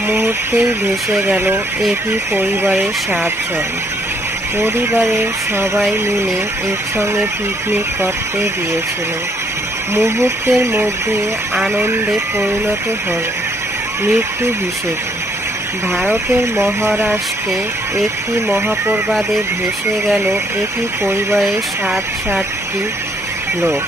মুহূর্তেই ভেসে গেল একই পরিবারের ৭ জন। পরিবারের সবাই মিলে একসঙ্গে পিকনিক করতে গিয়েছিল। মুহূর্তের মধ্যে আনন্দে পরিণত হল মৃত্যু হিসেবে। ভারতের মহারাষ্ট্রে একটি মহাপ্রবাদে ভেসে গেল একই পরিবারের ৭টি লোক।